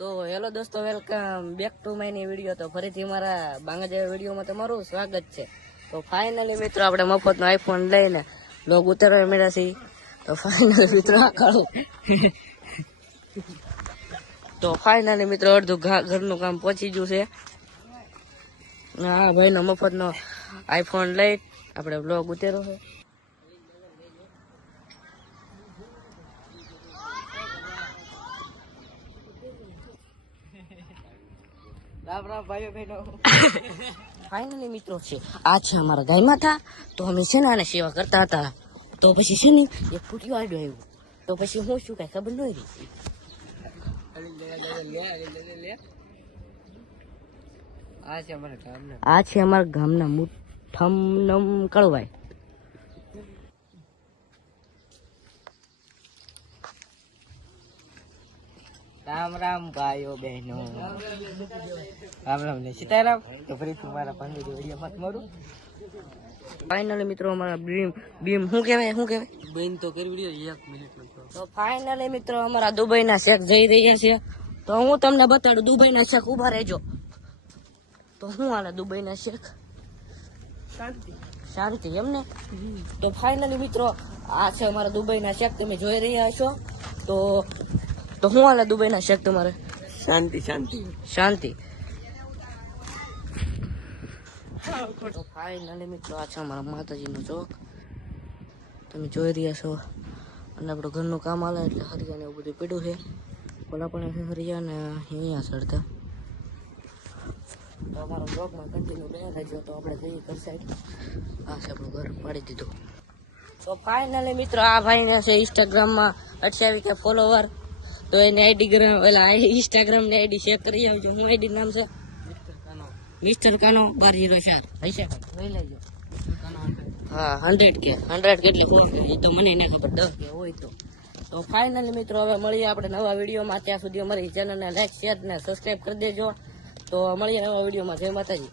તો હેલો દોસ્તો, welcome back to my ની વિડીયો. તો ફરીથી મારા બાંગા જેવા વિડીયોમાં તમારું સ્વાગત છે. તો ફાઇનલી મિત્રો આપણે મફતનો આઈફોન લઈને લોગ ઉતારવા મળ્યા છીએ. તો ફાઇનલી મિત્રો અડધું ઘરનું કામ પહોંચી ગયું છે. હા ભાઈનો મફતનો આઈફોન લઈ આપણે બ્લોગ ઉતાર્યો છે. ફાઇનલી મિત્રો છે આ છે અમારા ગાય માતા. તો અમે છે ને આને સેવા કરતા હતા. તો પછી છે ને એક ફૂટ્યો આડ્યો આવ્યો. તો પછી હું શું કઈ ખબર ન રહી. આ છે અમારા ગામના મુઠ્ઠમ કળવાય. રામ રામ ભાઈઓ બહેનો, રામ રામ ને સીતારામ. તો ફરીથી મારા પાંડે વિડીયો મત મારું. ફાઇનલી મિત્રો અમારા બીમ શું કહેવાય બેન તો કરી વિડીયો 1 મિનિટ. તો ફાઇનલી મિત્રો અમારા દુબઈના શેખ જઈ રહ્યા છે. તો હું તમને બતાડું દુબઈના શેખ. ઉભા રહેજો. તો શું હાલે દુબઈના શેખ? શાંતિ એમને. તો ફાઇનલી મિત્રો આ છે અમારા દુબઈના શેખ, તમે જોઈ રહ્યા છો. તો શું હાલે દુબઈના શેખ તમારે? શાંતિ. તો ફાઇનલી મિત્રો આ છે અમારા માતાજીનો ચોક, તમે જોઈ રહ્યા છો. અને આપણું ઘરનું કામ હાલે એટલે હરિયાને એવું બધું પડ્યું છે. બોલા પણ હરિયા ને અહીંયા ચડતા. તો અમારો બ્લોગમાં કન્ટિન્યુ બન્યા રહેજો. તો આપણે જઈએ ઘર સાઈડ. આ છે આપણું ઘર પાડી દીધું. તો ફાઇનલી મિત્રો આ ભાઈને છે ઇન્સ્ટાગ્રામમાં 28K ફોલોવર. તો એની ઇન્સ્ટાગ્રામની આઈડી શેર કરી આવજો. હું આઈડી નામ છે મિસ્ટર કાનો 1204. હશે લઈ લેજો. હા 100K કેટલી હોય એ તો મને ના ખબર. 10K હોય તો ફાઇનલી મિત્રો હવે મળીએ આપણે નવા વિડીયોમાં. ત્યાં સુધી અમારી ચેનલને લાઈક શેર ને સબસ્ક્રાઈબ કરી દેજો. તો મળીએ નવા વિડીયોમાં. જય માતાજી.